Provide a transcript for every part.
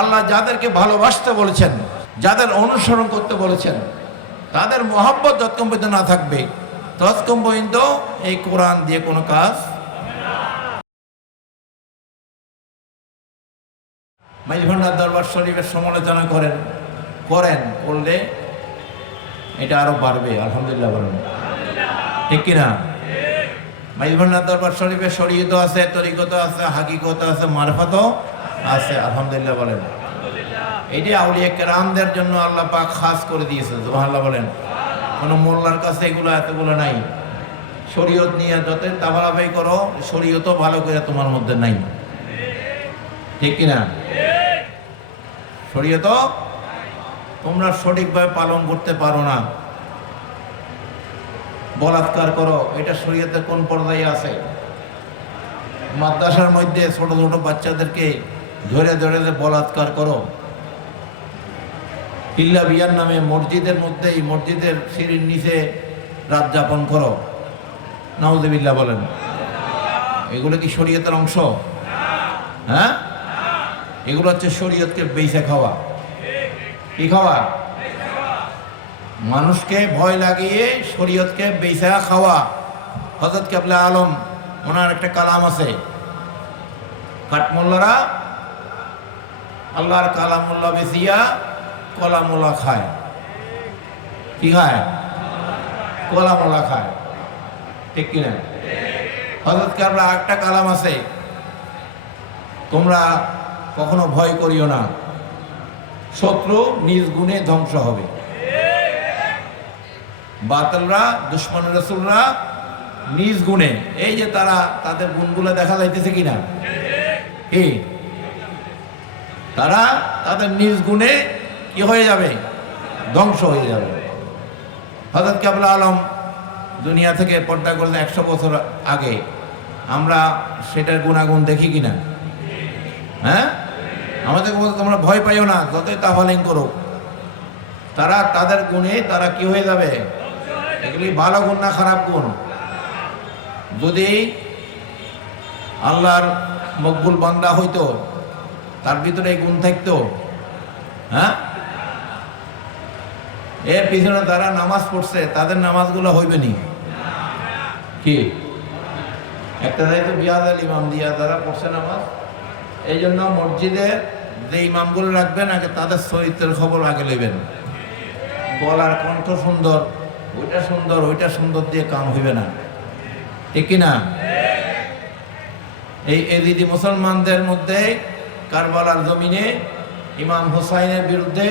আল্লাহ যাদেরকে ভালোবাসতে বলেছেন, যাদের অনুসরণ করতে বলেছেন, তাদের মহব্বত যতক্ষণ পর্যন্ত না থাকবে ততক্ষণ পর্যন্ত এই কোরআন দিয়ে কোনো কাজ। মাইজভান্ডার দরবার শরীফের সমালোচনা করলে এটা আরো বাড়বে। আলহামদুলিল্লাহ বলেন, ঠিক কিনা? মাইজভান্ডার দরবার শরীফে শরীয়ত আছে, তরিকত আছে, হাকিকত আছে, মারফতও আছে। আলহামদুলিল্লাহ বলেন। এটি আউলিয়া কেরামদের জন্য আল্লাহ পাক খাস করে দিয়েছে। সুবহানাল্লাহ বলেন। কোনো মোল্লার কাছে এতগুলো নাই। শরীয়ত নিয়ে যত তাবারাবাই করো, শরীয়তও ভালো করে তোমার মধ্যে নাই, ঠিক কিনা? শরীয়ত তোমরা সঠিকভাবে পালন করতে পারো না, বলাৎকার করো, এটা শরীয়তের কোন পর্যায়ে আছে? মাদ্রাসার মধ্যে ছোট ছোট বাচ্চাদেরকে ধরে ধরে বলাৎকার করো, ইল্লা বিয়ার নামে মসজিদের মধ্যেই মসজিদের সিঁড়ির নিচে রাত যাপন করো, নাউযুবিল্লাহ বলেন। এগুলো কি শরীয়তের অংশ? হ্যাঁ, এগুলো হচ্ছে শরীয়তকে বেঁচে খাওয়া। কি খাওয়া? মানুষকে ভয় লাগিয়ে শরীয়তকে বেঁচে খাওয়া। হযরত কেবলা আলম ওনার একটা কালাম আছে, কাঠমোল্লারা আল্লাহর কালামুল্লাহ বেচিয়া কলামুল্লাহ খায়। কি খায়? কলামুল্লাহ খায়, ঠিক কিনা? হযরত কেবলা একটা কালাম আছে, তোমরা কখনো ভয় করিও না, শত্রু নিজ গুণে ধ্বংস হবে। বাতিলরা, দুশমন রাসূলরা নিজ গুণে, এই যে তারা তাদের গুণগুলো দেখা যাইতেছে কিনা, এই তারা তাদের নিজ গুণে কি হয়ে যাবে? ধ্বংস হয়ে যাবে। হযরত কেবলা আলম দুনিয়া থেকে পর্দা করলেন 100 বছর আগে, আমরা সেটার গুণাগুণ দেখি কিনা? হ্যাঁ, আমাদের বলতে তোমরা ভয় পাইও না, যতই তাফালিং করো, তারা তাদের গুণে তারা কি হয়ে যাবে? এগুলি ভালো গুণ না খারাপ গুণ? যদি আল্লাহর মকবুল বান্দা হইতো, তার ভিতরে এই গুণ থাকতো, হ্যাঁ, এর পিছনে তারা নামাজ পড়ছে, তাদের নামাজগুলো হইবে নি? কি একটা দায়িত্ব বিয়াদাল ইমাম দিয়া তারা পড়ছে নামাজ। এই জন্য মসজিদের যে ইমামগুলো রাখবেন, আগে তাদের চরিত্রের খবর আগে নেবেন। গলার কণ্ঠ সুন্দর, ওইটা সুন্দর দিয়ে কাম হইবে না, ঠিক কিনা? এই এজিদি মুসলমানদের মধ্যে কারবালার জমিনে ইমাম হুসাইনের বিরুদ্ধে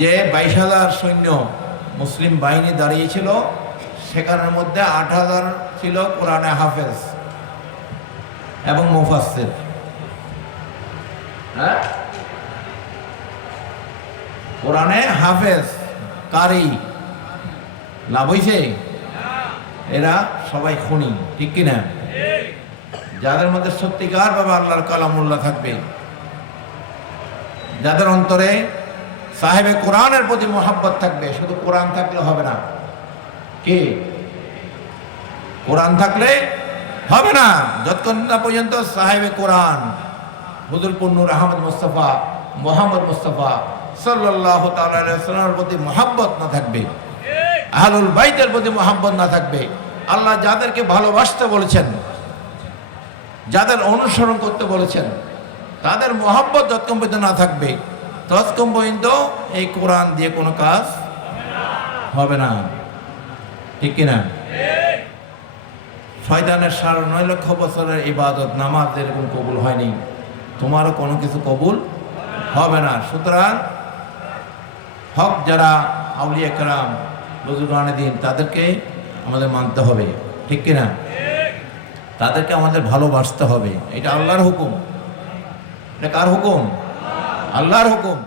যে 22,000 সৈন্য মুসলিম বাহিনী দাঁড়িয়েছিল, সেখানের মধ্যে 8,000 ছিল কোরআনে হাফেজ এবং মুফাসসির। হ্যাঁ, কোরআনে হাফেজ কারি, লাভ হইছে? এরা সবাই খুনি, ঠিক কিনা? যাদের মধ্যে সত্যিকার ভাবে আল্লাহর কালামুল্লাহ থাকবে, যাদের অন্তরে সাহেবে কোরআনের প্রতি মহব্বত থাকবে, শুধু কোরআন থাকলে হবে না। কি কোরআন থাকলে হবে না, যতক্ষণ না পর্যন্ত সাহেবে কোরআন হুজুর নূর আহমদ মুস্তাফা মুহাম্মদ মুস্তাফা সাল্লাল্লাহু তাআলা আলাইহি ওয়াসাল্লামের প্রতি মহব্বত না থাকবে, আহলুল বাইতের প্রতি মহব্বত না থাকবে, আল্লাহ যাদেরকে ভালোবাসতে বলেছেন, যাদের অনুসরণ করতে বলেছেন, তাদের মহব্বত যতক্ষণ পর্যন্ত না থাকবে ততক্ষণ পর্যন্ত এই কোরআন দিয়ে কোনো কাজ হবে না, ঠিক কিনা? শয়তানের 9.5 লক্ষ বছরের ইবাদত নামাজ এরকম কবুল হয়নি, তোমারও কোনো কিছু কবুল হবে না। সুতরাং হক যারা আউলিয়া কেরাম বুজুর্গানে দিন, তাদেরকে আমাদের মানতে হবে, ঠিক কিনা? তাদেরকে আমাদের ভালোবাসতে হবে। এটা আল্লাহর হুকুম। এটা কার হুকুম? আল্লাহর হুকুম।